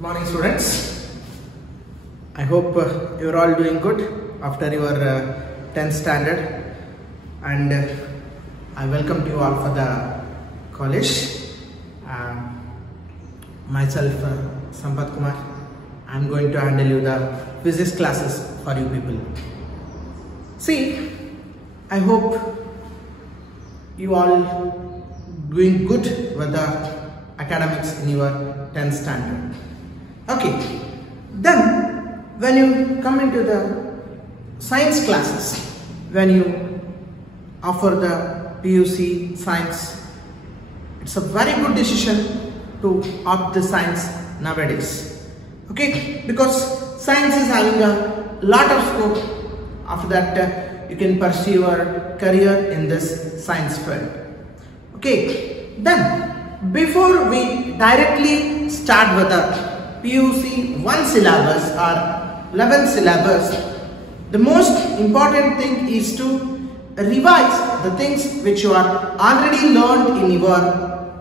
Morning students, I hope you are all doing good after your 10th standard, and I welcome you all for the college. Myself Sampath Kumar, I am going to handle you the physics classes for you people. See, I hope you all doing good with the academics in your 10th standard. Okay, then when you come into the science classes, when you offer the PUC science, it's a very good decision to opt the science nowadays. Okay, because science is having a lot of scope. After that, you can pursue your career in this science field. Okay, then before we directly start with the PUC 1 syllabus or 11th syllabus, the most important thing is to revise the things which you are already learned in your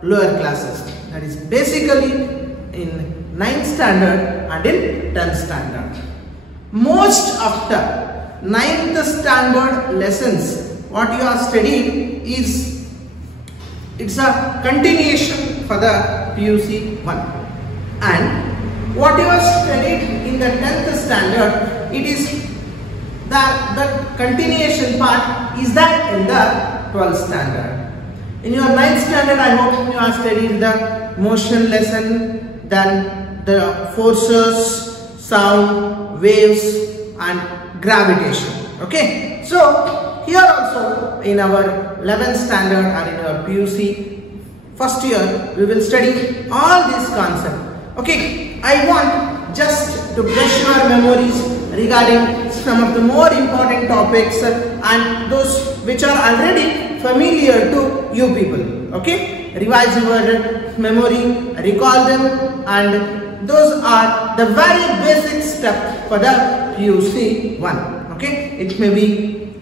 lower classes. That is basically in 9th standard and in 10th standard. Most of the 9th standard lessons what you are studying is it's a continuation for the PUC 1, and what you are studied in the 10th standard, it is the continuation part is that in the 12th standard. In your 9th standard, I hope you are studying the motion lesson, then the forces, sound, waves and gravitation. Okay, so here also in our 11th standard or in our PUC first year, we will study all these concepts. Okay, I want just to brush your memories regarding some of the more important topics and those which are already familiar to you people. Okay, revise your memory, recall them, and those are the very basic steps for the PUC 1. Okay, it may be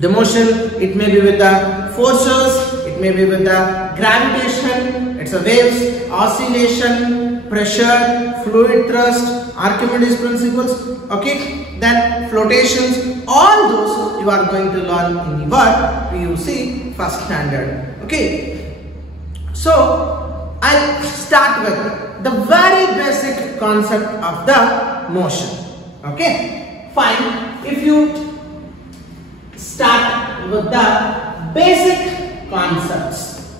the motion, it may be with the forces, it may be with the gravitation, it's a waves, oscillation, pressure, fluid thrust, Archimedes principles, okay, then flotations, all those you are going to learn in your PUC first standard. Okay, so I'll start with the very basic concept of the motion. Okay, fine. If you start with the basic concepts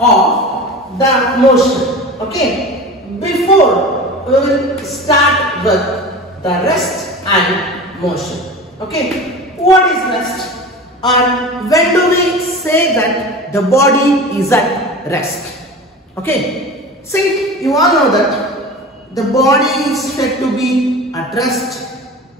of the motion, okay, before we will start with the rest and motion. Okay, what is rest, or when do we say that the body is at rest? Okay, see, you all know that the body is said to be at rest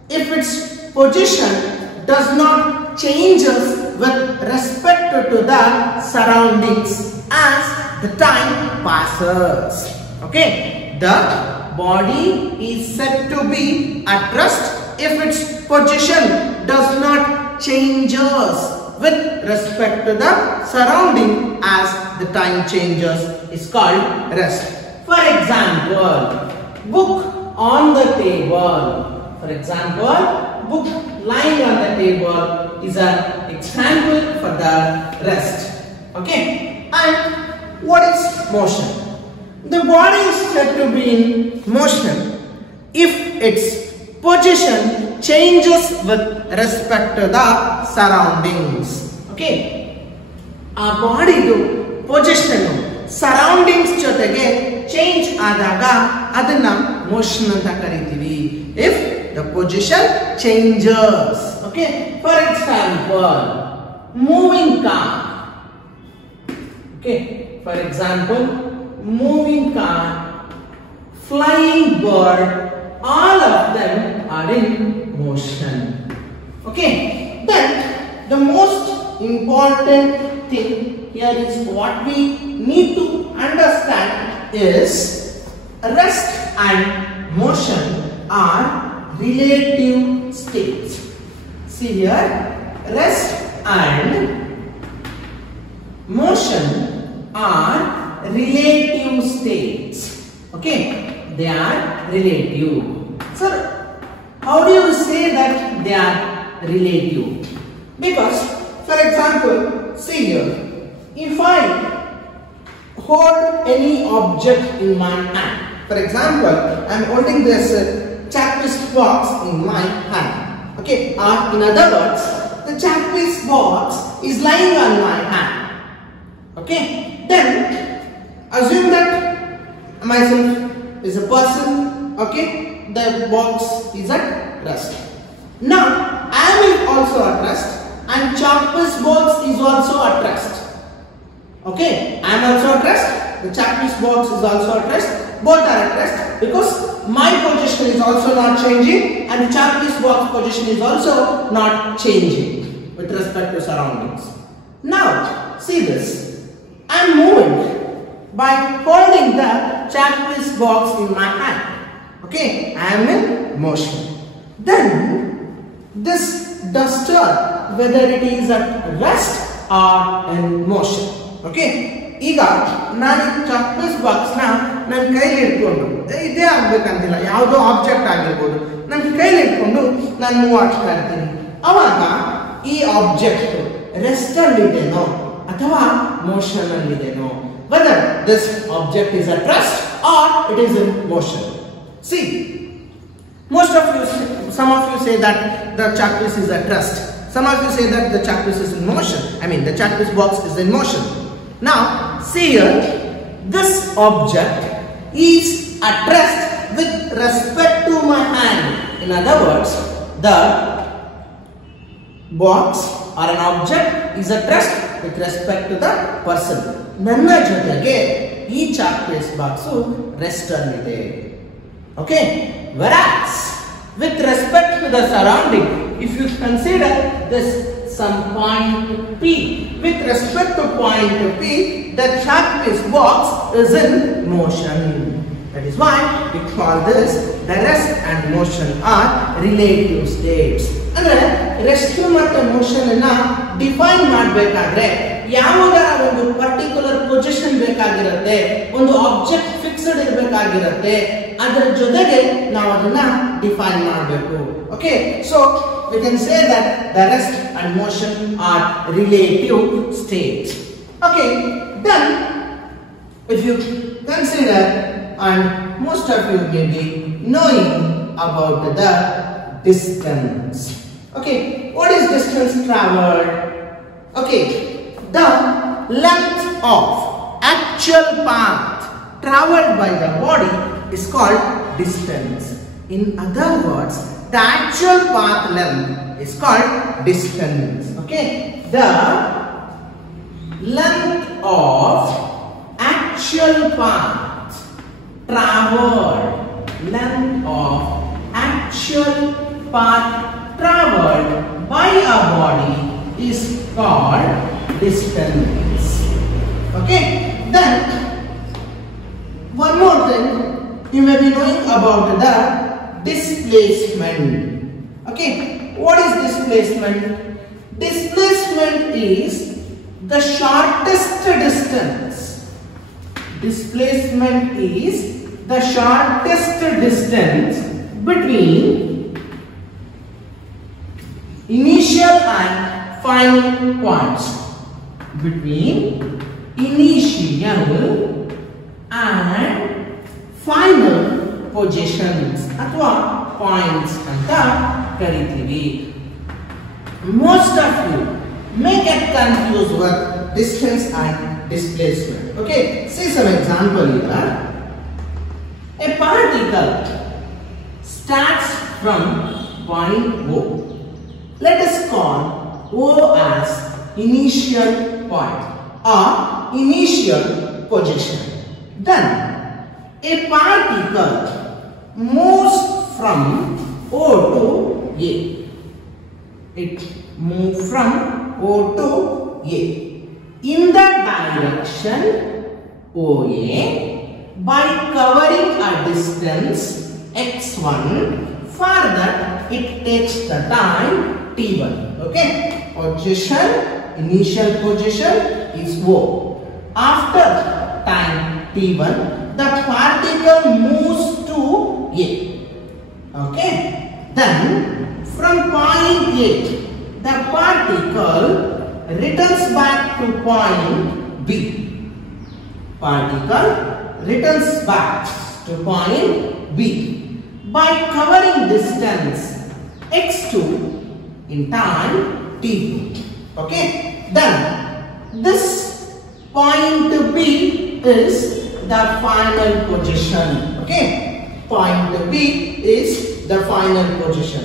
if its position does not change with respect to the surroundings as the time passes. Okay, the body is said to be at rest if its position does not change with respect to the surrounding as the time changes is called rest. For example, book on the table. For example, book lying on the table is an example for the rest. Okay, and what is motion? The body is said to be in motion if its position changes with respect to the surroundings. Okay, our body position surroundings jotege change adaga adana motion anta karitivi if the position changes. Okay, for example, moving car. Okay, for example, moving car, flying bird, all of them are in motion. Okay, then the most important thing here is what we need to understand is rest and motion are relative states. See here, rest and motion are relative states. Okay, they are relative. Sir, how do you say that they are relative? Because, for example, see here, if I hold any object in my hand, for example, I am holding this chapist box in my hand, okay, or in other words, the chapist box is lying on my hand, okay, then assume that myself is a person, okay, the box is at rest. Now, I am also at rest and chapist box is also at rest. Okay, I am also at rest, the chapist box is also at rest, both are at rest because my position is also not changing and the chapist box position is also not changing with respect to surroundings. Now, see this, I am moving by holding the chapist box in my hand. Okay, I am in motion. Then, this duster, whether it is at rest or in motion. Okay, ಈಗ ನಾನು ಚಾಪ್ಟಿಸ್ ಬಾಕ್ಸ್ ನನ್ನ ಕೈಲಿ ಇಟ್ಕೊಂಡು ಇದೇ ಆಗ್ಬೇಕಂತಿಲ್ಲ, ಯಾವುದೋ ಆಬ್ಜೆಕ್ಟ್ ಆಗಿರ್ಬೋದು, ನನ್ನ ಕೈಲಿ ಇಟ್ಕೊಂಡು ನಾನು ಮೂವ್ ಆಗ್ತಾ ಇರ್ತೀನಿ. ಅವಾಗ ಈ ಆಬ್ಜೆಕ್ಟ್ ರೆಸ್ಟ್ ಅಲ್ಲಿ ಇದೆನೋ ಅಥವಾ ಮೋಷನ್ ಅಲ್ಲಿ ಇದೆನೋ, whether this object is at rest or it is in motion. See, some of you say that the chapist is at rest. Some of you say that the chapist is in motion. I mean, the chapist box is in motion. Now, see here, this object is at rest with respect to my hand. In other words, the box or an object is at rest with respect to the person. ನನ್ನ ಜೊತೆಗೆ ಈ chapist box rest ಅಲ್ಲಿದೆ. Okay, whereas with respect to the surrounding, if you consider this some point P, with respect to point P, the chapist box is in motion. That is why we call this the rest and motion are relative states. ಅಂದ್ರೆ rest ಮತ್ತು motion ಅನ್ನ ಡಿಫೈನ್ ಮಾಡಬೇಕಾದ್ರೆ ಯಾವುದರ ಒಂದು particular position ಬೇಕಾಗಿರುತ್ತೆ, ಒಂದು object fixed ಇರಬೇಕಾಗಿರುತ್ತೆ, ಅದರ ಜೊತೆಗೆ ನಾವು ಅದನ್ನ ಡಿಫೈನ್ ಮಾಡಬೇಕು. Okay, so we can say that the rest and motion are relative states. Okay, then if you consider, and most of you may be knowing about the distance. Okay, what is distance traveled? Okay, the length of actual path traveled by the body is called distance. In other words, the actual path length is called distance. Okay, the length of actual path traveled, length of actual path traveled by a body is called distance. Okay, then one more thing, you may be knowing about the displacement. Okay, what is displacement? Displacement is the shortest distance. Displacement is the shortest distance between initial and final points. Between initial and final positions ಅಥವಾ points ಅಂತ ಕರೀತೀವಿ. Most of you may get confused with distance and displacement. Okay, see some example here. A particle starts from point O. Let us call O as initial point or initial position. Then a particle moves from O to A. It moves from O to A in the direction OA by covering a distance x1. For that, it takes the time t1. Okay, position, initial position is O. After time t1, the particle moves to A. Then from point A, the particle returns back to point B. Particle returns back to point B by covering distance x2 in time t2. Okay. Then this point B is the final position. Okay. Point B is the final position.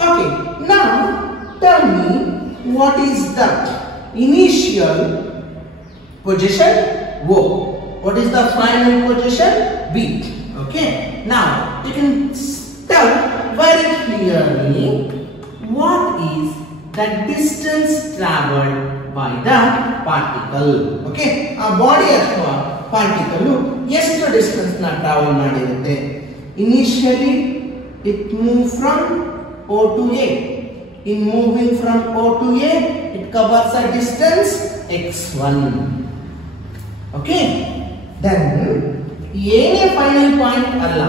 Okay. Now tell me, what is that initial position? O. What is the final position? B. Okay. Now you can tell very clearly what is the distance traveled by the particle. Okay. A body ಅಥವಾ particle ಎಷ್ಟು distance na travel ಮಾಡಿರುತ್ತೆ? Initially it moved from O to A. In moving from O to A, it covers a distance x1. Okay. Then A ನೇ final point ಅಲ್ಲ,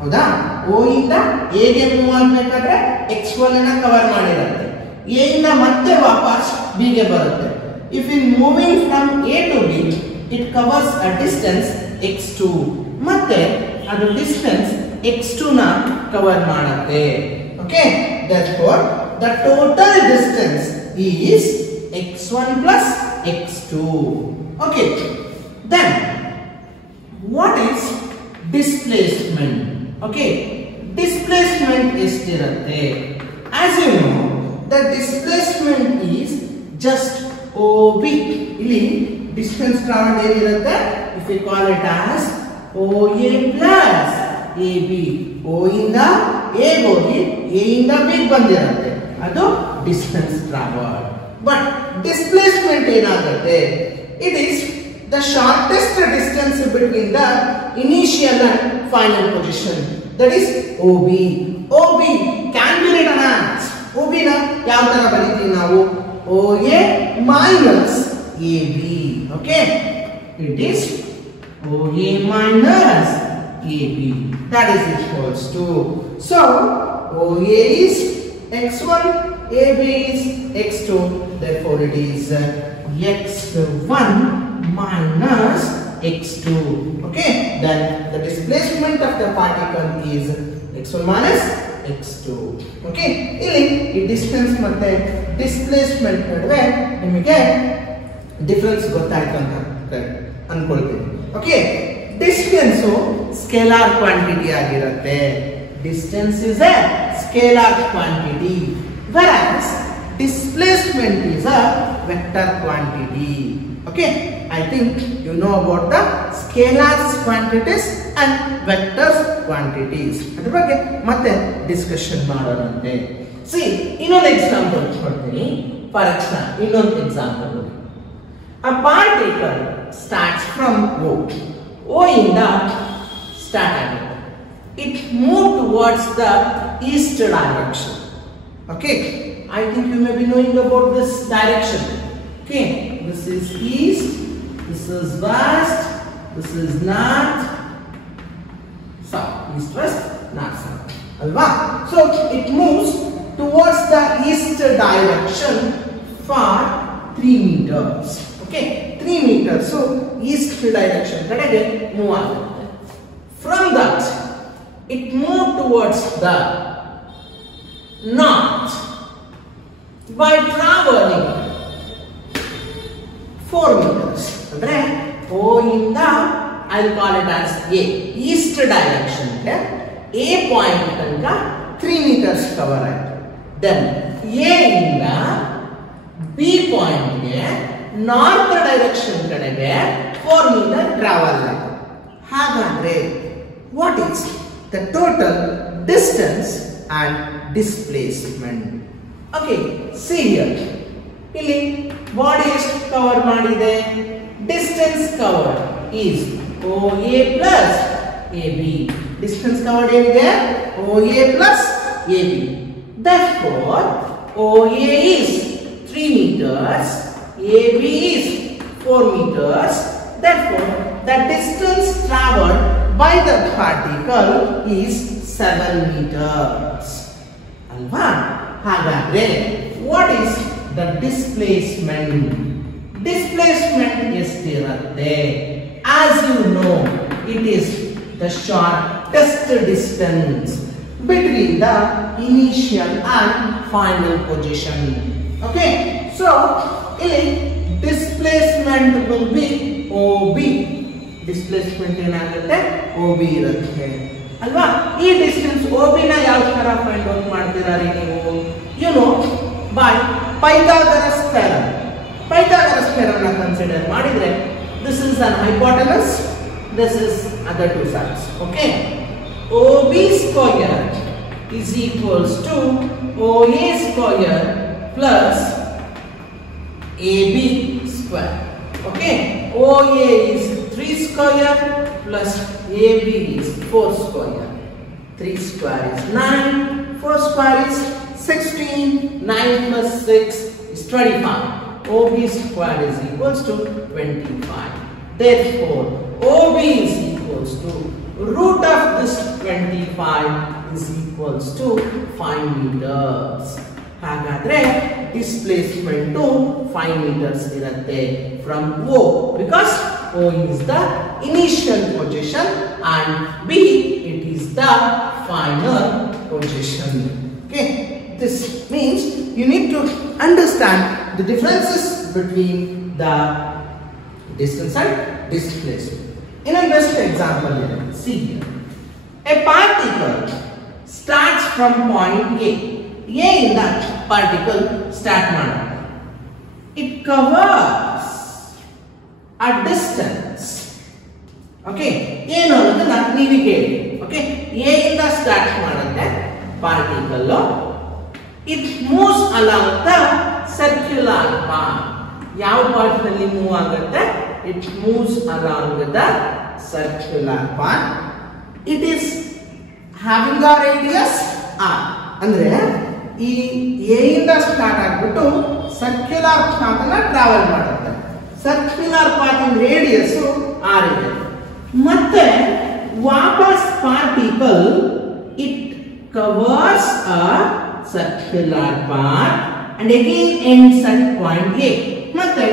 ಹೌದಾ? O ಇಂದ A ಗೆ ಮೂವ್ ಆಗಬೇಕಾದ್ರೆ x1 ಅನ್ನು ಕವರ್ ಮಾಡಿರುತ್ತೆ. A ಇಂದ ಮತ್ತೆ ವಾಪಸ್ B ಗೆ ಬರುತ್ತೆ. If in moving from A to B, it covers a distance x2. ಮತ್ತೆ ಅದು distance x2 ನ ಕವರ್ ಮಾಡುತ್ತೆ. Okay. Therefore, the total distance is x1 plus x2. Okay. Then what is displacement? Okay. Displacement is as you know, the displacement is just OB. Ili distance traveled enirutte, if we call it as OA plus AB. O ಇಂದ A ಹೋಗಿ A ಇಂದ B ಬಂದಿರುತ್ತೆ, ಅದು distance traveled. But displacement ಏನಾಗುತ್ತೆ? It is the shortest distance between the initial and final position, that is OB. OB can be written as, OB ನ ಯಾವ ತರ ಬರೀತೀವಿ ನಾವು? OA minus AB. Okay. It is OA minus AB. That is equals to, so OA is x1, AB is x2, therefore it is x1 minus x2. Okay. Then the displacement of the particle is x1 minus x2. Okay. ಇಲ್ಲಿ ಈ ಡಿಸ್ಟೆನ್ಸ್ ಮತ್ತೆ ಡಿಸ್ಪ್ಲೇಸ್ಮೆಂಟ್ ನಡುವೆ ನಿಮಗೆ ಡಿಫರೆನ್ಸ್ ಗೊತ್ತಾಯ್ತು ಅಂತ ಅನ್ಕೊಳ್ತೀನಿ. Okay. Distance scalar quantity ಆಗಿರುತ್ತೆ. Distance is A scalar quantity, whereas displacement is a vector quantity. Okay. I think you know about the scalars quantities and vectors quantities. ಅದರ ಬಗ್ಗೆ ಮತ್ತೆ ಡಿಸ್ಕಷನ್ ಮಾಡೋಣಂತೆ. See, ಇನ್ನೊಂದು ಎಕ್ಸಾಂಪಲ್ ಕೊಡ್ತೀನಿ. ಫಾರ್ ಎಕ್ಸಾಂಪಲ್ ಇನ್ನೊಂದು ಎಕ್ಸಾಂಪಲ್ ನೋಡಿ. A particle starts from O. O ಇಂದ ಸ್ಟಾರ್ಟ್ ಆಗುತ್ತೆ. It moved towards the east direction. Okay. I think you may be knowing about this direction. Okay. This is east, this is west, this is north, south. East, west, north, south. Alva? So it moves towards the east direction for 3 meters. Okay, 3 meters. So east direction kadege move agutte. From that, it moved towards the north by traveling 4 meters. Andre O inda I will call it as A, east direction. A point tanka 3 meters cover ಆಯ್ತು. Then A ಇಂದ B point ಗೆ north direction ಕಡೆಗೆ 4 meter travel ಆಯ್ತು. ಹಾಗಾದ್ರೆ what is the total distance and displacement? Okay, see here. ಇಲ್ಲಿ ಬಾಡಿ ಎಷ್ಟು ಕವರ್ ಮಾಡಿದೆ? Distance cover is OA plus AB. Distance covered ಏನಿದೆ? OA plus AB. Therefore, OA is 3 meters, AB is 4 meters. Therefore, the distance traveled by the particle is 7 meters. ಅಲ್ವಾ? ಹಾಗಾದ್ರೆ what is the displacement? Displacement ಎಷ್ಟಿರುತ್ತೆ? As you know, it is the shortest distance between the initial and final position. Okay, so ಇಲ್ಲಿ displacement will be OB. displacement ಏನಾಗುತ್ತೆ? OB ಇರುತ್ತೆ ಅಲ್ವಾ? ಈ distance OB ನ ಯಾವ ತರ ಫೈಂಡ್ ಔಟ್ ಮಾಡ್ತೀರಾ ನೀವು? You know, by Pythagoras theorem. Pythagoras theorem ನ ಕನ್ಸಿಡರ್ ಮಾಡಿದ್ರೆ this is an hypotenuse, this is other two sides. Okay, OB square is equals to OA square plus AB square. Okay, OA is 3 square plus AB is 4 square. 3 square is 9, 4 square is 16, 9 plus 6 is 25. OB square is equals to 25. Therefore, OB is equals to root of this 25 is equals to 5 meters. ಹಾಗಾದ್ರೆ displacement to 5 meters ಇರುತ್ತೆ from O, because O is the initial position and B it is the final position. Okay, this means you need to understand the differences between the distance and displacement. In a best example here, see here, a particle starts from point A. A in that particle start ಮಾಡುತ್ತೆ. It covers a distance. Okay, ಏನು ಅನ್ನೋದನ್ನ ನೀವು ಕೇಳಿ. Okay, A ಇಂದ ಸ್ಟಾರ್ಟ್ ಮಾಡುತ್ತೆ particle. It moves along the circular path. ಯಾವ ಪಾರ್ಟ್ ನಲ್ಲಿ ಮೂವ್ ಆಗುತ್ತೆ? It moves along the circular path. It is having a radius r. ಅಂದ್ರೆ ಈ A ಇಂದ ಸ್ಟಾರ್ಟ್ ಆಗಿಬಿಟ್ಟು ಸರ್ಕ್ಯುಲರ್ ಪಾತ್ ಅನ್ನು ಟ್ರಾವೆಲ್ ಮಾಡುತ್ತೆ. ಸರ್ಕ್ಯುಲರ್ ಪಾತ್ ಇನ್ ರೇಡಿಯಸ್ r ಇದೆ. ಮತ್ತೆ ವಾಪಸ್ particle it covers a circular path and again ends at point A. ಮತ್ತೆ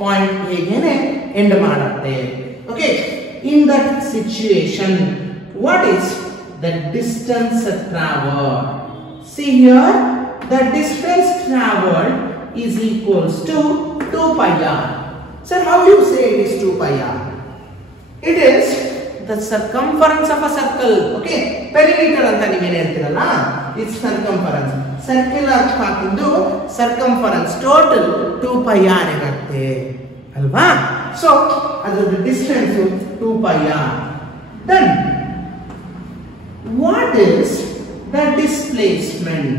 ಪಾಯಿಂಟ್ A ಗೆನೆ ಎಂಡ್ ಮಾಡುತ್ತೆ. Okay, in that situation, what is the distance traveled? See here, the distance traveled is equals to 2 pi r. So how you say it is 2 pi r? It is the circumference of a circle. Okay, perimeter anta ನೀವು ಏನು ಹೇಳ್ತೀರಲ್ಲ, it's circumference. Circular path into circumference total 2 pi r ಇರುತ್ತೆ ಅಲ್ವಾ? So ಅದರ ಡಿಸ್ಟೆನ್ಸ್ 2 pi r. Then what is the displacement?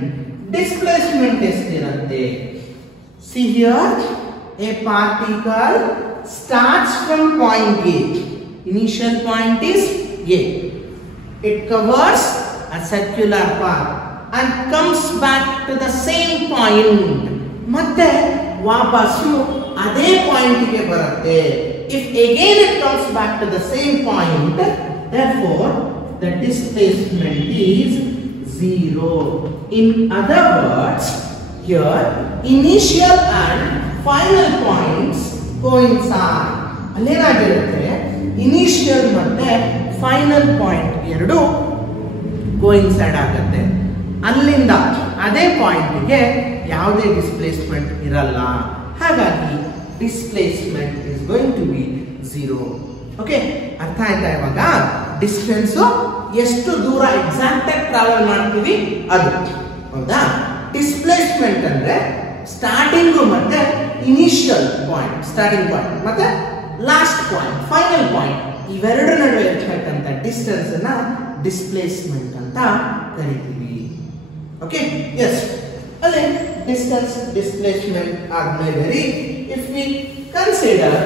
Displacement ಎಷ್ಟಿರುತ್ತೆ? See here, a particle starts from point A. Initial point is A. It covers a circular path and comes back to the same point. ಮತ್ತೆ ವಾಪಸ್ಸು ಅದೇ ಪಾಯಿಂಟ್ ಗೆ ಬರುತ್ತೆ. If again it comes back to the same point, therefore the displacement is 0. In other words, here initial and final points coincide. ಅಲ್ಲೇನಾಗಿರುತ್ತೆ, initial ಮತ್ತೆ final point ಎರಡು coincide ಆಗುತ್ತೆ. ಅಲ್ಲಿಂದ ಅದೇ ಪಾಯಿಂಟ್ಗೆ ಯಾವುದೇ ಡಿಸ್ಪ್ಲೇಸ್ಮೆಂಟ್ ಇರಲ್ಲ. ಹಾಗಾಗಿ displacement is going to be 0. Okay, ಅರ್ಥ ಆಯ್ತಾ ಇವಾಗ? ಡಿಸ್ಟೆನ್ಸ್ ಎಷ್ಟು ದೂರ ಎಕ್ಸಾಕ್ಟ್ ಆಗಿ ಟ್ರಾವೆಲ್ ಮಾಡ್ತೀವಿ ಅದು, ಹೌದಾ? ಡಿಸ್ಪ್ಲೇಸ್ಮೆಂಟ್ ಅಂದ್ರೆ ಸ್ಟಾರ್ಟಿಂಗ್ ಮತ್ತೆ ಇನಿಷಿಯಲ್ ಪಾಯಿಂಟ್, ಸ್ಟಾರ್ಟಿಂಗ್ ಪಾಯಿಂಟ್ ಮತ್ತೆ ಲಾಸ್ಟ್ ಪಾಯಿಂಟ್, ಫೈನಲ್ ಪಾಯಿಂಟ್, ಇವೆರಡರ ನಡುವೆ ಇರತಕ್ಕಂತ ಡಿಸ್ಟೆನ್ಸ್ ಅನ್ನ ಡಿಸ್ಪ್ಲೇಸ್ಮೆಂಟ್ ಅಂತ ಕರಿತೀವಿ. ಓಕೆ, ಎಸ್, ಅಲ್ಲಿ ಡಿಸ್ಟೆನ್ಸ್ ಡಿಸ್ಪ್ಲೇಸ್ಮೆಂಟ್ ಆದ್ಮೇಲೆ ಇಫ್ ವಿ ಕನ್ಸಿಡರ್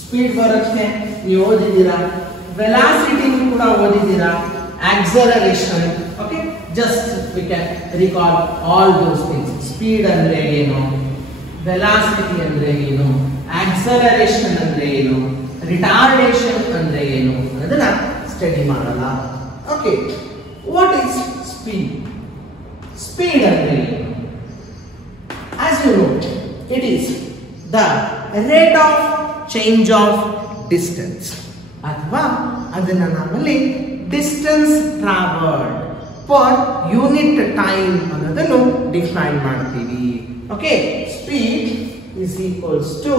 ಸ್ಪೀಡ್ ಬರುತ್ತೆ, ನೀವು ಓದಿದ್ದೀರಾ, ವೆಲಾಸಿಟಿ ಕೂಡ ಓದಿದ್ದೀರಾ, acceleration. Okay, just we can recall all those things. Speed ಅಂದ್ರೆ ಏನು, ವೆಲಾಸಿಟಿ ಅಂದ್ರೆ ಏನು, ಆಕ್ಸಲರೇಷನ್ ಅಂದ್ರೆ ಏನು, ರಿಟಾರ್ಡೇಷನ್ ಅಂದ್ರೆ ಏನು ಅನ್ನೋದನ್ನ ಸ್ಟಡಿ ಮಾಡಲ್ಲ. ಓಕೆ, ವಾಟ್ ಈಸ್ Speed ಅಂದ್ರೆ as you know, it is the rate of change of distance ಅಥವಾ ಅದನ್ನ ನಾವಲ್ಲಿ distance traveled per unit time ಅನ್ನೋದನ್ನು ಡಿಫೈನ್ ಮಾಡ್ತೀವಿ. Okay, speed is equals to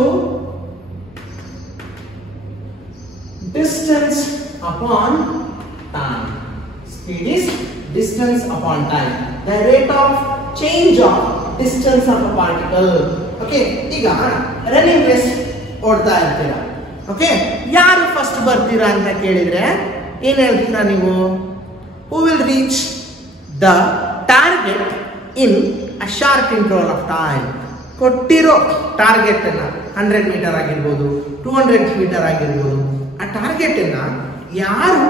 distance upon time. Speed is distance upon time, the rate of change of distance of a particle. Okay, ಈಗ running race ಓಡ್ತಾ ಇರ್ತೀರಾ. ಓಕೆ, ಯಾರು ಫಸ್ಟ್ ಬರ್ತೀರಾ ಅಂತ ಕೇಳಿದ್ರೆ ಏನ್ ಹೇಳ್ತೀರಾ ನೀವು? Who will reach the target in a short interval of time? ಕೊಟ್ಟಿರೋ ಟಾರ್ಗೆಟ್ ಅನ್ನ 100 ಮೀಟರ್ ಆಗಿರ್ಬೋದು, 200 ಮೀಟರ್ ಆಗಿರ್ಬೋದು, ಆ ಟಾರ್ಗೆಟ್ ಅನ್ನ ಯಾರು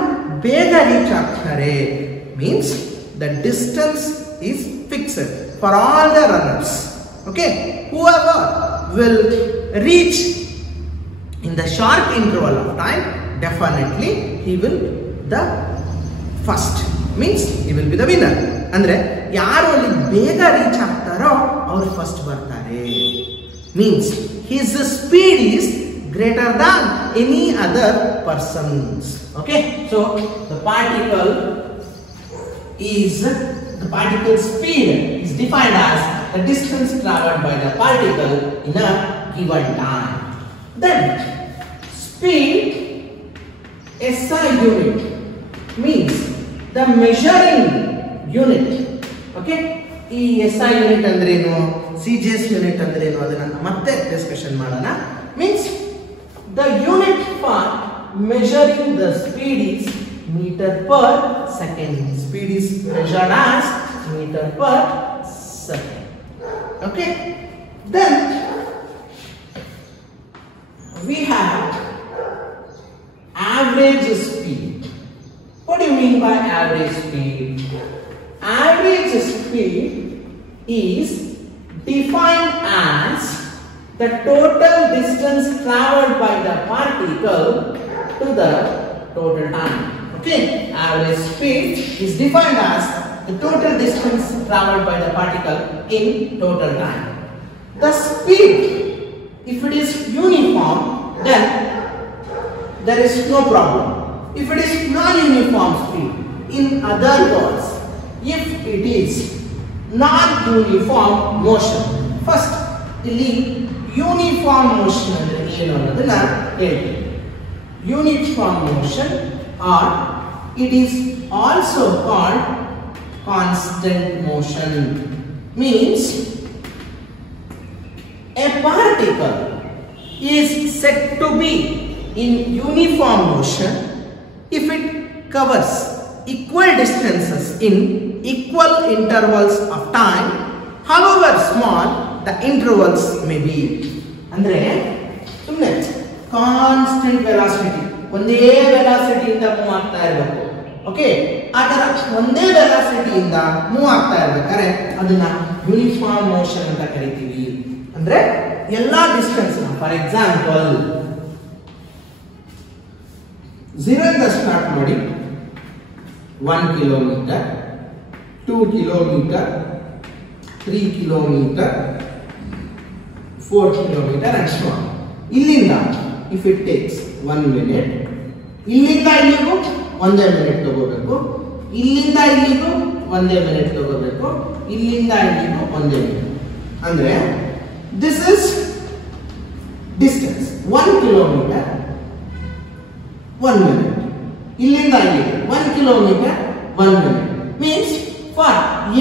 ಬೇಗ ರೀಚ್ ಆಗ್ತಾರೆ means the distance is fixed for all the runners. Okay, whoever will reach in the short interval of time, definitely he will the first, means he will be the winner. ಅಂದ್ರೆ ಯಾರು ಅಲ್ಲಿ ಬೇಗ ರೀಚ್ ಆಗ್ತಾರೋ ಅವರು ಫಸ್ಟ್ ಬರ್ತಾರೆ. Means his speed is greater than any other person's. Okay, so the particle speed is defined as the distance traveled by the particle in a given time. Then speed SI unit means the measuring unit. Okay, ಈ SI unit ಅಂದ್ರೆ ಏನು, CGS unit ಅಂದ್ರೆ ಏನು ಅದನ್ನ ಮತ್ತೆ ಡಿಸ್ಕಷನ್ ಮಾಡೋಣ. Means the unit for measuring the speed is meter per second. Speed is measured as meter per second. Okay, then we have average speed. What do you mean by average speed? Average speed is defined as the total distance traveled by the particle to the total time. Okay, average speed is defined as the total distance traveled by the particle in total time. The speed, if it is uniform, then there is no problem. If it is non-uniform speed, in other words, if it is non-uniform motion, first ಇಲ್ಲಿ uniform motion ಅಂದ್ರೆ ಏನು ಅನ್ನೋದನ್ನ ಹೇಳ್ತೀವಿ. Uniform motion or it is also called constant motion. Means a particle is said to be in uniform motion if it covers equal distances in equal intervals of time, however small the intervals may be. ಅಂದ್ರೆ ಸುಮ್ಮನೆ constant velocity, ಒಂದೇ ವೆಲಾಸಿಟಿ ಇಂದ ಮೂವ್ ಆಗ್ತಾ ಇರಬೇಕು. ಓಕೆ, ಆ ತರ ಒಂದೇ ವೆಲಾಸಿಟಿ ಇಂದ ಮೂವ್ ಆಗ್ತಾ ಇರ್ಬೇಕಾದ್ರೆ ಅದನ್ನ ಯೂನಿಫಾರ್ಮ್ ಮೋಷನ್ ಅಂತ ಕರಿತೀವಿ. ಅಂದ್ರೆ ಎಲ್ಲಾ ಡಿಸ್ಟೆನ್ಸ್, ಫಾರ್ ಎಕ್ಸಾಂಪಲ್ 0 ಇಂದ ಸ್ಟಾರ್ಟ್ ಮಾಡಿ 1 ಕಿಲೋಮೀಟರ್, 2 ಕಿಲೋಮೀಟರ್, 3 ಕಿಲೋಮೀಟರ್, 4 ಕಿಲೋಮೀಟರ್ and so on. ಇಲ್ಲಿಂದ if it takes 1 minute, ಇಲ್ಲಿಂದ ಇಲ್ಲಿಗೂ ಒಂದೇ ಮಿನಿಟ್ ತಗೋಬೇಕು, ಇಲ್ಲಿಂದ ಇಲ್ಲಿಗೂ ಒಂದೇ ಮಿನಿಟ್ ತಗೋಬೇಕು, ಇಲ್ಲಿಂದ ಇಲ್ಲಿಗೂ ಒಂದೇ ಮಿನಿಟ್. ಅಂದ್ರೆ this is distance 1 ಕಿಲೋಮೀಟರ್ 1 minute. ಇಲ್ಲಿಂದ ಇಲ್ಲಿಗೆ 1 ಕಿಲೋಮೀಟರ್ 1 minute. Means for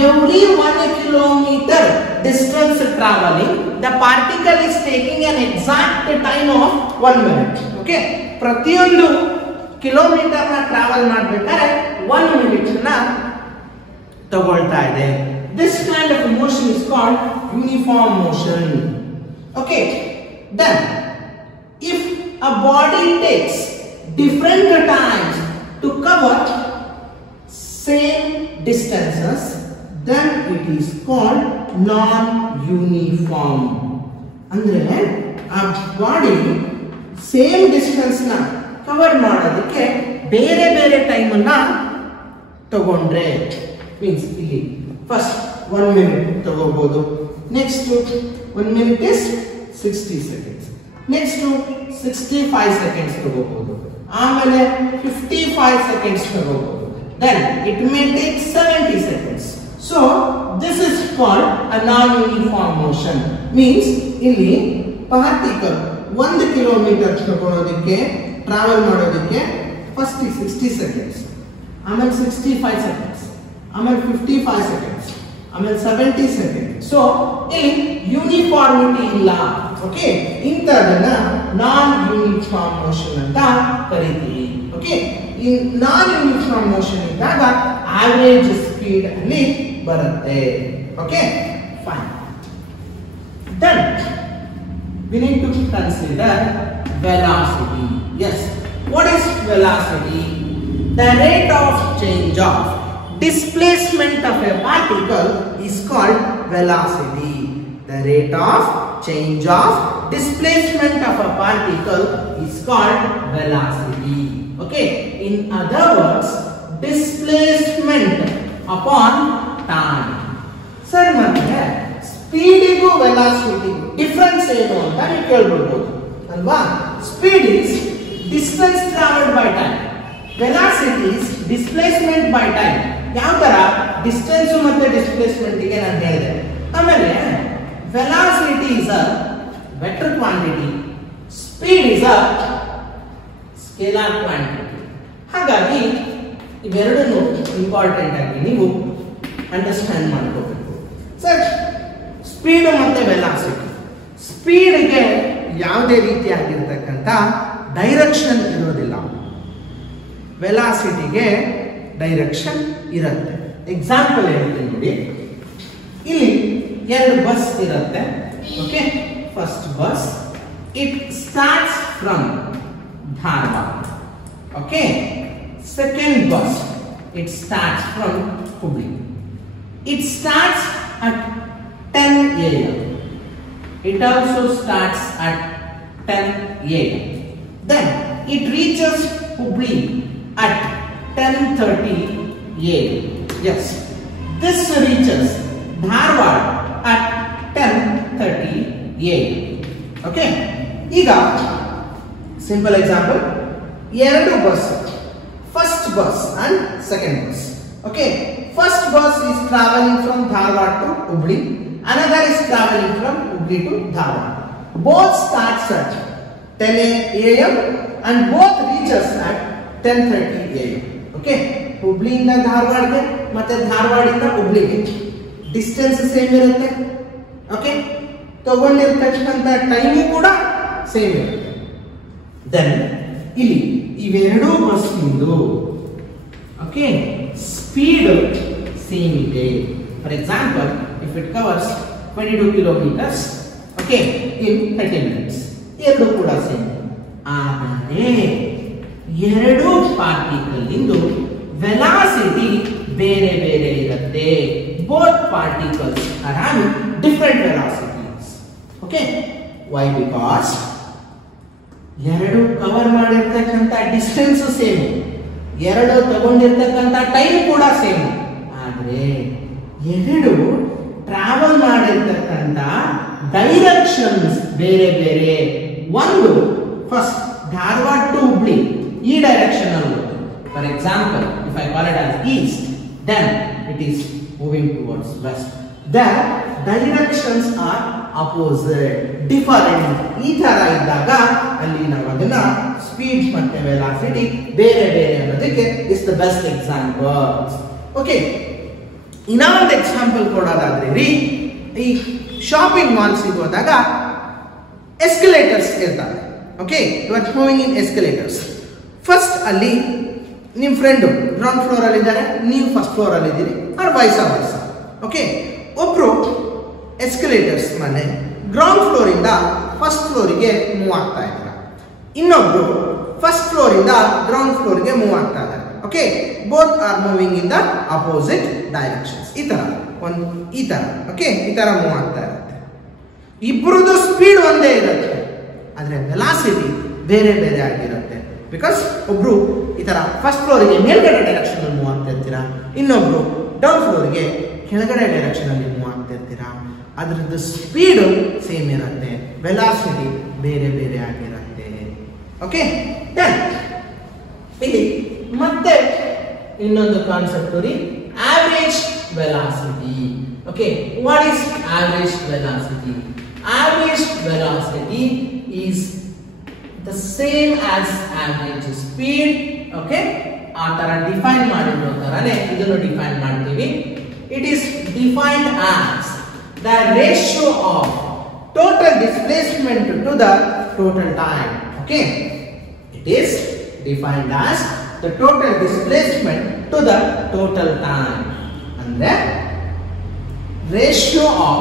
every 1 kilometer distance traveling, the particle is taking an exact time of 1 minute. Okay, ಪ್ರತಿಯೊಂದು ಕಿಲೋಮೀಟರ್ ನ ಟ್ರಾವೆಲ್ ಮಾಡಬೇಕಾದ್ರೆ 1 minute ನ ತಗೊಳ್ತಾ ಇದೆ. This kind of motion is called uniform motion. Okay, then if a body takes different times to cover same distances, then it is called non-uniform. ಅಂದ್ರೆ ಆ body same distance ನ ಕವರ್ ಮಾಡೋದಕ್ಕೆ ಬೇರೆ ಬೇರೆ ಟೈಮ್ ಅನ್ನ ತಗೊಂಡ್ರೆ ಮೀನ್ಸ್ ಇಲ್ಲಿ ಫಸ್ಟ್ 1 ಮಿನಿಟ್ ತಗೋಬಹುದು, ನೆಕ್ಸ್ಟ್ 1 ಮಿನಿಟ್ ಇಸ್ 60 ಸೆಕೆಂಡ್ಸ್, ನೆಕ್ಸ್ಟ್ 65 ಸೆಕೆಂಡ್ಸ್ ತಗೋಬಹುದು, ಆಮೇಲೆ 55 ಸೆಕೆಂಡ್ಸ್ ತಗೋಬಹುದು, then it may take 70 seconds. So this is called a non-uniform motion. Means ಇಲ್ಲಿ ಪಾರ್ಟಿಕಲ್ 1 ಕಿಲೋಮೀಟರ್ ತಗೊಳ್ಳೋದಕ್ಕೆ ಟ್ರಾವೆಲ್ ಮಾಡೋದಕ್ಕೆ ಫಸ್ಟ್ 60 ಸೆಕೆಂಡ್ಸ್, ಆಮೇಲೆ 65 ಸೆಕೆಂಡ್ಸ್, ಆಮೇಲೆ 55 ಸೆಕೆಂಡ್ಸ್, ಆಮೇಲೆ 70 ಸೆಕೆಂಡ್. ಸೊ ಇಲ್ಲಿ ಯೂನಿಫಾರ್ಮಿಟಿ ಇಲ್ಲ. ಓಕೆ, ಇಂಥದನ್ನ ನಾನ್ ಯೂನಿಫಾರ್ಮ್ ಮೋಷನ್ ಅಂತ ಕರೀತೀವಿ. ಓಕೆ, ಈ ನಾನ್ ಯೂನಿಫಾರ್ಮ್ ಮೋಷನ್ ಇದ್ದಾಗ ಆವರೇಜ್ ಸ್ಪೀಡ್ ಅಲ್ಲಿ ಬರುತ್ತೆ. Okay, fine. Then we need to consider velocity. Yes, what is velocity? The rate of change of displacement of a particle is called velocity. The rate of change of displacement of a particle is called velocity. Okay, in other words, displacement upon time. Sir, ಮತ್ತೆ ಸ್ಪೀಡಿಗೂ velocity difference ಏನು ಅಂತ ನೀವು ಕೇಳಬಹುದು ಅಲ್ವಾ? Speed is distance travelled by time, velocity is displacement by time. ಯಾವ ತರ ಡಿಸ್ಟೆನ್ಸ್ ಮತ್ತೆ ಡಿಸ್ಪ್ಲೇಸ್ಮೆಂಟ್ ಗೆ ನಾನು ಹೇಳಿದೆ. ಆಮೇಲೆ velocity is a vector quantity, speed is a scalar quantity. ಹಾಗಾಗಿ ಇವೆರಡನ್ನು ಇಂಪಾರ್ಟೆಂಟ್ ಆಗಿ ನೀವು ಅಂಡರ್ಸ್ಟ್ಯಾಂಡ್ ಮಾಡ್ಕೋಬೇಕು. ಸರ್, ಸ್ಪೀಡ್ ಮತ್ತೆ ವೆಲಾಸಿಟಿ. ಸ್ಪೀಡ್ಗೆ ಯಾವುದೇ ರೀತಿಯಾಗಿರ್ತಕ್ಕಂಥ ಡೈರೆಕ್ಷನ್ ಇರೋದಿಲ್ಲ, ವೆಲಾಸಿಟಿಗೆ ಡೈರೆಕ್ಷನ್ ಇರುತ್ತೆ. ಎಕ್ಸಾಂಪಲ್ ಹೇಳ್ತೀನಿ ನೋಡಿ. ಇಲ್ಲಿ 2 ಬಸ್ ಇರುತ್ತೆ. Okay, first bus it starts from Dharwad. Okay, second bus it starts from Hubli. It starts at 10 a.m. It also starts at 10 a.m. Then it reaches Hubli at 10:30 a.m. Yes, this reaches Dharwad at 10:30 a.m. Okay, ಈಗ simple example, 2 bus, first bus and second bus. Okay, first bus is traveling from Dharwad to Hubli, another is traveling from Hubli to Dharwad. Both starts at 10 a.m. and both reaches at 10:30 a.m. Okay, Hubli ಇಂದ ಧಾರವಾಡಗೆ ಮತ್ತೆ ಧಾರವಾಡದಿಂದ ಹುಬ್ಳಿಗೆ distance same ಇರುತ್ತೆ. ಓಕೆ, ತಗೊಂಡಿರ್ತಕ್ಕಂಥ ಟೈಮು ಕೂಡ ಸೇಮ್ ಇರುತ್ತೆ. ದೆನ್ ಇಲ್ಲಿ ಇವೆರಡೂ ಬಸ್ ನಿಂದು ಓಕೆ ಸ್ಪೀಡ್ ಸೇಮ್ ಇದೆ. For example, if it covers 22 kilometers okay ಇನ್ 30 minutes, ಎರಡು ಕೂಡ ಸೇಮ್. ಆದರೆ ಎರಡು ಪಾರ್ಟಿಕಲ್ ಇಂದು ವೆಲಾಸಿಟಿ ಬೇರೆ ಬೇರೆ ಇರುತ್ತೆ. Both particles are having different velocities. Okay, why? Because ಎರಡು ಕವರ್ ಮಾಡಿರ್ತಕ್ಕಂಥ ಡಿಸ್ಟೆನ್ಸ್ ಸೇಮ್, ಎರಡು ತಗೊಂಡಿರ್ತಕ್ಕಂಥ ಟೈಮ್ ಕೂಡ ಸೇಮ್. ಆದ್ರೆ ಎರಡು ಟ್ರಾವೆಲ್ ಮಾಡಿರ್ತಕ್ಕಂಥ ಡೈರೆಕ್ಷನ್ಸ್ ಬೇರೆ ಬೇರೆ. ಒಂದು ಫಸ್ಟ್ ಧಾರವಾಡ ಟು ಹುಬ್ಳಿ ಈ ಡೈರೆಕ್ಷನ್ ಅಲ್ಲಿ. For example, if I call it as east, then it is moving towards west. The directions are opposite, different. ಈ ತರ ಇದ್ದಾಗ ಅಲ್ಲಿ ನಾವು ಅದನ್ನ ಸ್ಪೀಡ್ ಮತ್ತೆ ವೆಲಾಸಿಟಿ ಬೇರೆ ಬೇರೆ ಅನ್ನೋದಕ್ಕೆ is the best example. Okay, ಇನ್ನೊಂದು ಎಕ್ಸಾಂಪಲ್ ಕೊಡೋದಾದ್ರೆ ರೀ, ಈ ಶಾಪಿಂಗ್ ಮಾಲ್ಸ್ ಹೋದಾಗ ಎಸ್ಕಲೇಟರ್ಸ್ ಇರ್ತವೆ. Okay, you are moving in escalators. First ಅಲ್ಲಿ ನಿಮ್ಮ ಫ್ರೆಂಡು ಗ್ರೌಂಡ್ ಫ್ಲೋರ್ ಅಲ್ಲಿ ಇದ್ದಾರೆ, ನೀವು ಫಸ್ಟ್ ಫ್ಲೋರ್ ಅಲ್ಲಿ ಇದ್ದೀರಿ, ಆರ್ ವೈಸ್ ವರ್ಸ. ಓಕೆ, ಒಬ್ರು ಎಸ್ಕಲೇಟರ್ಸ್ ಮೇಲೆ ಗ್ರೌಂಡ್ ಫ್ಲೋರ್ ಇಂದ ಫಸ್ಟ್ ಫ್ಲೋರಿಗೆ ಮೂವ್ ಆಗ್ತಾ ಇದ್ದಾರೆ, ಇನ್ನೊಬ್ರು ಫಸ್ಟ್ ಫ್ಲೋರ್ ಇಂದ ಗ್ರೌಂಡ್ ಫ್ಲೋರ್ಗೆ ಮೂವ್ ಆಗ್ತಾ ಇದ್ದಾರೆ. Okay, both are moving in the opposite directions. ಈ ತರ ಈ ತರ ಓಕೆ ಈ ತರ ಮೂವ್ ಆಗ್ತಾ ಇರುತ್ತೆ. ಇಬ್ಬರದು ಸ್ಪೀಡ್ ಒಂದೇ ಇರುತ್ತೆ, ಆದ್ರೆ ವೆಲಾಸಿಟಿ ಬೇರೆ ಬೇರೆ ಆಗಿರುತ್ತೆ. ಬಿಕಾಸ್ ಒಬ್ರು ಈ ತರ ಫಸ್ಟ್ ಫ್ಲೋರಿಗೆ ಮೇಲ್ಗಡೆ ಡೈರೆಕ್ಷನ್ ಮೂವ್ ಆಗ್ತಾ ಇರ್ತೀರಾ, ಇನ್ನೊಬ್ರು ಡೌನ್ ಫ್ಲೋರ್ಗೆ ಕೆಳಗಡೆ ಡೈರೆಕ್ಷನ್ ಅಲ್ಲಿ ಮೂವ್ ಆಗ್ತಿರ್ತೀರಾ, ಅದರದ್ದು ಸ್ಪೀಡು ಸೇಮ್ ಇರುತ್ತೆ, ವೆಲಾಸಿಟಿ ಬೇರೆ ಬೇರೆ ಆಗಿರುತ್ತೆ. ಓಕೆ, ಇಲ್ಲಿ ಮತ್ತೆ ಇನ್ನೊಂದು ಕಾನ್ಸೆಪ್ಟ್ ನೋಡಿ, average velocity. Okay, what is average velocity? Average velocity is the same as average speed. Okay, ಆ ತರ ಡಿಫೈನ್ ಮಾಡಿರೋ ತರನೇ ಇದನ್ನು ಡಿಫೈನ್ ಮಾಡ್ತೀವಿ. It is defined as the ratio of total displacement to the total time. Okay, it is defined as the total displacement to the total time, ಅಂದ್ರೆ ratio of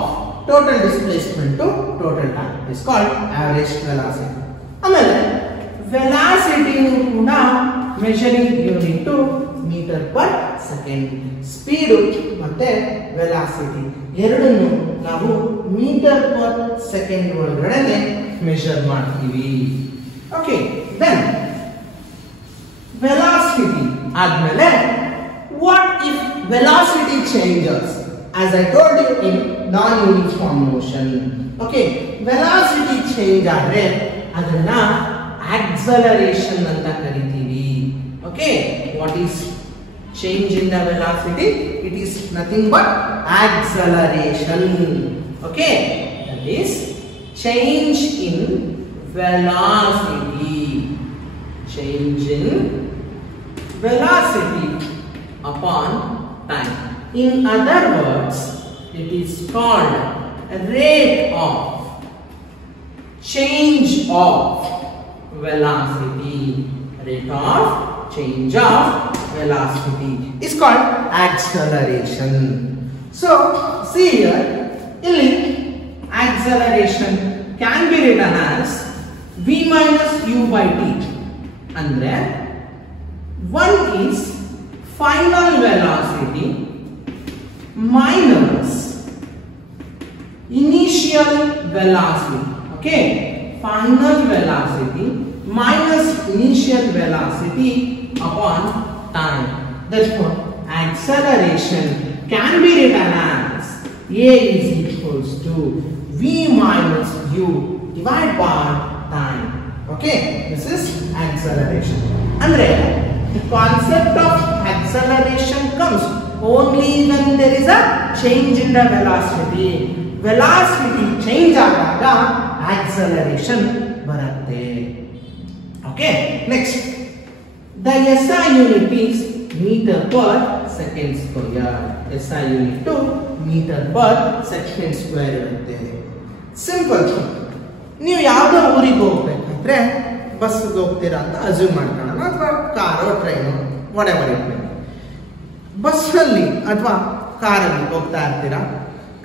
total displacement to total time is called average velocity. ಆಮೇಲೆ velocity ಕೂಡ measuring unit to meter per second. Speed ಮತ್ತೆ velocity ಎರಡನ್ನು ನಾವು metre per second ಒಳಗಡೆ ಮೆಷರ್ ಮಾಡ್ತೀವಿ. Okay, then velocity admele, what if velocity changes? As I told you, in non-uniform motion. Okay, velocity change adre adanna acceleration anta karitivi. Okay, what is change in the velocity? It is nothing but acceleration. Okay, that is change in velocity. Change in velocity upon time. In other words, it is called a rate of change of velocity. Rate of change of velocity is called acceleration. So, see here, acceleration can be written as v minus u by t. Andre one is final velocity minus initial velocity. Okay, final velocity minus initial velocity upon time. Therefore, acceleration can be written as a is equals to v minus u divided by time. Okay, this is acceleration. Andre, the concept of acceleration comes only when there is a change in the velocity. Velocity change agaga acceleration baratte. Okay, next, the SI unit is meter per second square. SI unit to meter per second square irutte. Simple. ನೀವು ಯಾವುದೋ ಊರಿಗೆ ಹೋಗ್ಬೇಕಂದ್ರೆ ಬಸ್ಗೆ ಹೋಗ್ತೀರಾ ಅಂತ assume ಮಾಡ್ಕೊಳ್ಳೋಣ, ಅಥವಾ ಕಾರೋ train whatever it may. ಬಸ್ನಲ್ಲಿ ಅಥವಾ ಕಾರಲ್ಲಿ ಹೋಗ್ತಾ ಇರ್ತೀರಾ,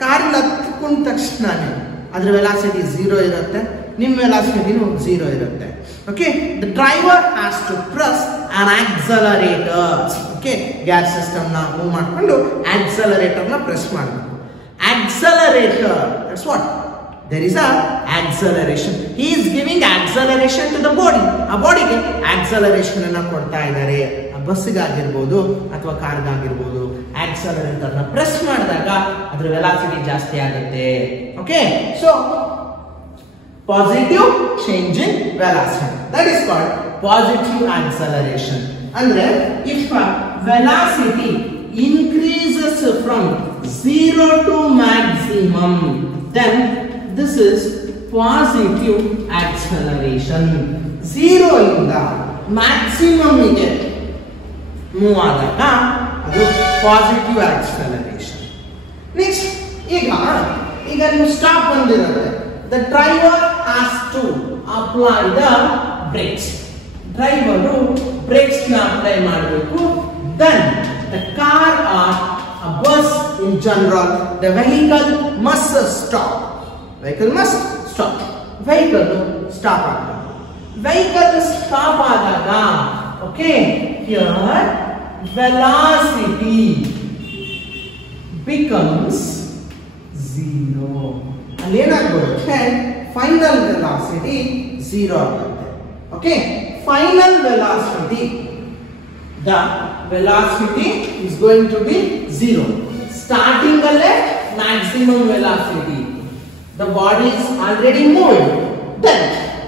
ಕಾರಲ್ಲಿ ಹತ್ಕೊಂಡ ತಕ್ಷಣನೇ ಅದ್ರ ವೆಲಾಸಿಟಿ 0 ಇರುತ್ತೆ, ನಿಮ್ಮ ವೆಲಾಸಿಟಿನೂ 0 ಇರುತ್ತೆ. Okay, the driver has to press on accelerator. Okay, gas ಸಿಸ್ಟಮ್ನ ಮೂವ್ ಮಾಡಿಕೊಂಡು ಆಕ್ಸಲರೇಟರ್ನ ಪ್ರೆಸ್ ಮಾಡಬೇಕು. Accelerator, that's what, there is a acceleration. He is giving acceleration to the body. ಆ ಬಾಡಿಗೆ ಆಕ್ಸಲರೇಷನ್ ಅನ್ನ ಕೊಡ್ತಾ ಇದ್ದಾರೆ. ಆ ಬಸ್ಸಿಗೆ ಆಗಿರ್ಬೋದು ಅಥವಾ ಕಾರ್ಗೆ ಆಗಿರ್ಬೋದು, ಆಕ್ಸಲರೇಟರ್ ನ ಪ್ರೆಸ್ ಮಾಡಿದಾಗ ಅದರ ವೆಲಾಸಿಟಿ ಜಾಸ್ತಿ ಆಗುತ್ತೆ. Okay, so positive change in velocity, that is called positive acceleration. ಅಂದ್ರೆ if velocity increases from 0 to maximum, then this is positive acceleration. 0 ಇಂದ maximum ಗೆ ಮೂವ್ ಆದಾಗ ಅದು ಪಾಸಿಟಿವ್ ಆಕ್ಸಲರೇಷನ್. ನೆಕ್ಸ್ಟ್, ಈಗ ನೀವು ಸ್ಟಾಪ್ ಬಂದಿರುತ್ತೆ. The driver has to apply the brakes. Driver brakes ನ apply ಮಾಡಬೇಕು. Then the car or a bus in general, the vehicle must stop. Vehicle must stop. Vehicle stop agada. Vehicle stop agada. Okay, here velocity becomes 0. ಅಲ್ಲಿ ಏನಾಗುತ್ತೆ, final velocity 0 ಆಗುತ್ತೆ. Okay, final velocity the velocity is going to be 0. Starting alle maximum velocity. The body is already moving. Then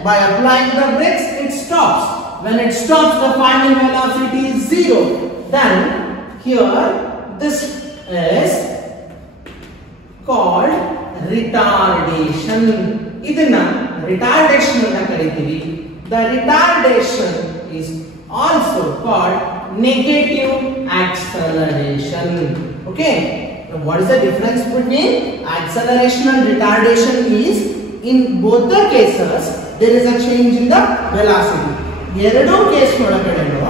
by applying the brakes it stops. When it stops, the final velocity is 0. Then here this is called retardation. Idana retardation anta kariತೀವಿ. The retardation is also called negative acceleration. Okay, now what is the difference between acceleration and retardation? Is in both the cases there is a change in the velocity. ಎರಡು ಕೇಸ್ ಒಳಗಡೆನೂ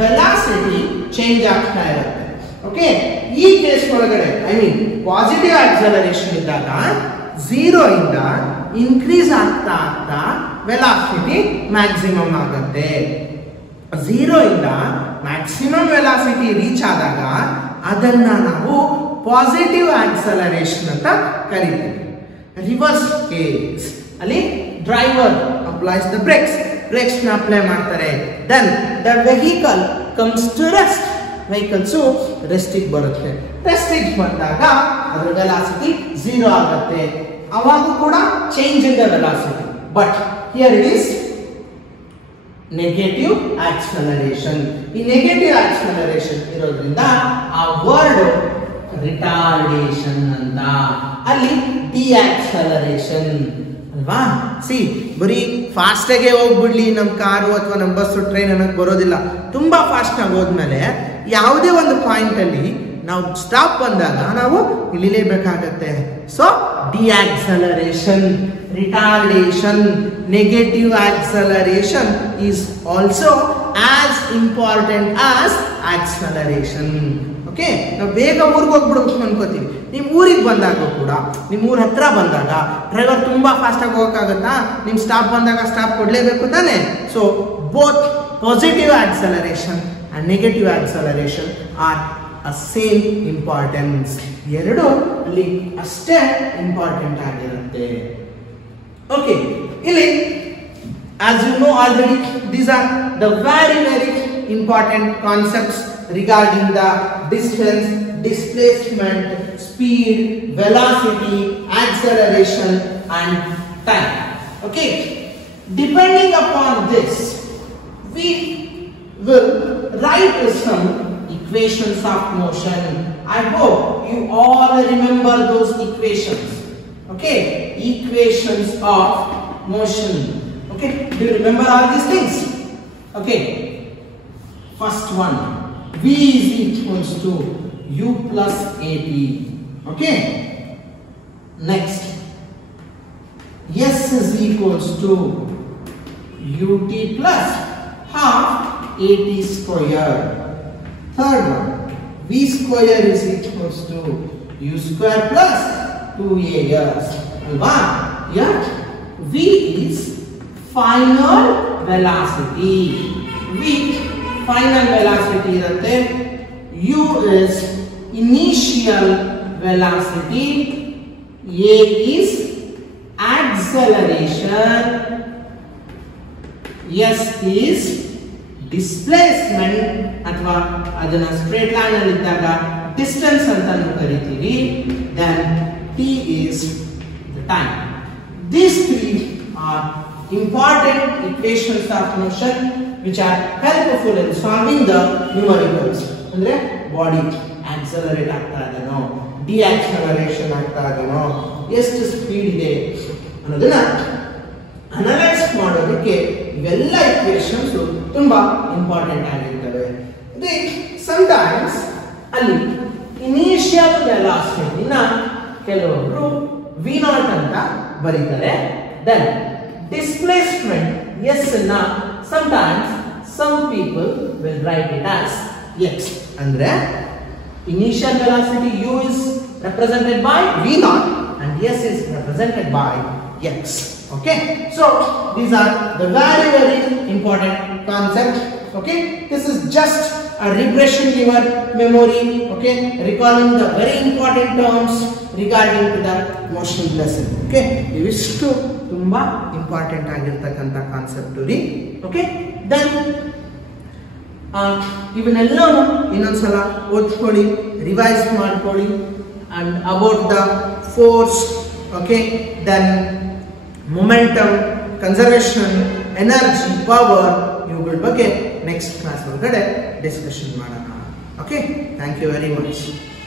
velocity change ಆಗ್ತಾ ಇರುತ್ತೆ. ಓಕೆ, ಈ ಕೇಸ್ ಒಳಗಡೆ I mean positive acceleration ಇದ್ದಾಗ 0 ಇಂದ ಇನ್ಕ್ರೀಸ್ ಆಗ್ತಾ ಆಗ್ತಾ ವೆಲಾಸಿಟಿ ಮ್ಯಾಕ್ಸಿಮಮ್ ಆಗುತ್ತೆ. 0 ಇಂದ ಮ್ಯಾಕ್ಸಿಮಮ್ ವೆಲಾಸಿಟಿ ರೀಚ್ ಆದಾಗ ಅದನ್ನ ನಾವು ಪಾಸಿಟಿವ್ ಆಕ್ಸಲರೇಷನ್ ಅಂತ ಕರಿತೀವಿ. ರಿವರ್ಸ್ ಕೇಸ್ ಅಲ್ಲಿ ಡ್ರೈವರ್ ಅಪ್ಲೈಸ್ ದ ಬ್ರೇಕ್ಸ್ ನ ಅಪ್ಲೈ ಮಾಡ್ತಾರೆ. Then the vehicle comes to rest. Vehicles ರೆಸ್ಟಿಗೆ ಬರುತ್ತೆ. ರೆಸ್ಟಿಗೆ ಬಂದಾಗ ಅದರ ವೆಲಾಸಿಟಿ 0 ಆಗುತ್ತೆ. ಅವಾಗ ಕೂಡ change in the velocity, but here it is negative acceleration. ಈ ನೆಗೆಟಿವ್ ಆಕ್ಸಲರೇಷನ್ ಇರೋದ್ರಿಂದ ಆ ವರ್ಡ್ ರಿಟಾರ್ಡೇಷನ್ ಅಂತ, ಅಲ್ಲಿ ಡಿಆಕ್ಸಲರೇಷನ್ ಅಲ್ವಾ. ಸಿ, ಬರೀ ಫಾಸ್ಟ್ ಆಗಿ ಹೋಗ್ಬಿಡ್ಲಿ ನಮ್ಮ ಕಾರು ಅಥವಾ ನಮ್ಮ ಬಸ್ಸು ಟ್ರೈನ್ ಅನ್ನೋಕೆ ಬರೋದಿಲ್ಲ. ತುಂಬಾ ಫಾಸ್ಟ್ ಆಗಿ ಹೋದ್ಮೇಲೆ ಯಾವುದೇ ಒಂದು ಪಾಯಿಂಟ್ ಅಲ್ಲಿ ನಾವು ಸ್ಟಾಪ್ ಬಂದಾಗ ನಾವು ಇಳಿಲೇಬೇಕಾಗತ್ತೆ. So deacceleration, retardation, negative acceleration is also as important as acceleration. Okay, ನಾವು ಬೇಗ ಊರಿಗೆ ಹೋಗ್ಬಿಡ್ಬೇಕು ಅನ್ಕೋತೀವಿ. ನಿಮ್ಮ ಊರಿಗೆ ಬಂದಾಗ ಕೂಡ, ನಿಮ್ಮ ಊರ ಹತ್ರ ಬಂದಾಗ ಡ್ರೈವರ್ ತುಂಬಾ ಫಾಸ್ಟ್ ಆಗಿ ಹೋಗಕ್ಕಾಗತ್ತಾ? ನಿಮ್ ಸ್ಟಾಪ್ ಬಂದಾಗ ಸ್ಟಾಪ್ ಕೊಡ್ಲೇಬೇಕು ತಾನೆ. So both positive acceleration and negative acceleration are same importance. ಎರಡು ಅಲ್ಲಿ ಅಷ್ಟೇ ಇಂಪಾರ್ಟೆಂಟ್ ಆಗಿರುತ್ತೆ. ಓಕೆ, ಇಲ್ಲಿ as you know already, these are the very important concepts regarding the distance, displacement, speed, velocity, acceleration and time. Okay, depending upon this we will write some equations of motion. I hope you all remember those equations. Okay, equations of motion. Okay, do you remember all these things? Okay, first one, v is equals to u plus at. Okay, next, s is equals to ut plus half at square. Third one, v square is equals to u square plus 2as. Alva, yeah, v is final velocity. V final velocity irutte. U is initial velocity. A is acceleration. S is displacement ಅಥವಾ ಅದನ್ನ straight line ಅಲ್ಲಿ ಇದ್ದಾಗ ಡಿಸ್ಟೆನ್ಸ್ ಅಂತ ಕರೀತೀವಿ. Then T is the time. These three are important equations of motion which are helpful in solving the numericals. ಅಂದ್ರೆ body accelerate ಆಗ್ತಾ ಇದೆನೋ, ಡಿಆಕ್ಸಲರೇಷನ್ ಆಗ್ತಾ ಇದೆನೋ, ಎಷ್ಟು ಸ್ಪೀಡ್ ಇದೆ ಅನ್ನೋದನ್ನ ಅನಲೈಸ್ ಮಾಡೋದಕ್ಕೆ ಇವೆಲ್ಲ ಈಕ್ವೇಷನ್ಸ್ ತುಂಬಾ ಇಂಪಾರ್ಟೆಂಟ್ ಆಗಿರ್ತವೆ. sometimes ಅಲ್ಲಿ ಇನಿಷಿಯಲ್ ವೆಲಾಸಿಟಿನ ಕೆಲವೊಬ್ರು v0 ಅಂತ ಬರೀತಾರೆ. then displacement s na sometimes some people will write it as x. andre initial velocity u is represented by v0 and s is represented by x. Okay, so these are the very important concepts. Okay, this is just a regression in your memory. Okay, recalling the very important terms regarding to the motion lesson. Okay, ಇವಿಷ್ಟು ತುಂಬಾ ಇಂಪಾರ್ಟೆಂಟ್ ಆಗಿರತಕ್ಕಂತ ಕಾನ್ಸೆಪ್ಟ್ ರೀ. Okay, then ಇವನ್ನೆಲ್ಲನೂ ಇನ್ನೊಂದ್ಸಲ ಓದ್ಕೊಳ್ಳಿ, ರಿವೈಸ್ ಮಾಡ್ಕೊಳ್ಳಿ. and about the force, okay, then momentum, conservation, energy, power ಇವುಗಳ ಬಗ್ಗೆ ನೆಕ್ಸ್ಟ್ ಕ್ಲಾಸ್ ಒಳಗಡೆ ಡಿಸ್ಕಷನ್ ಮಾಡೋಣ. Okay, thank you very much.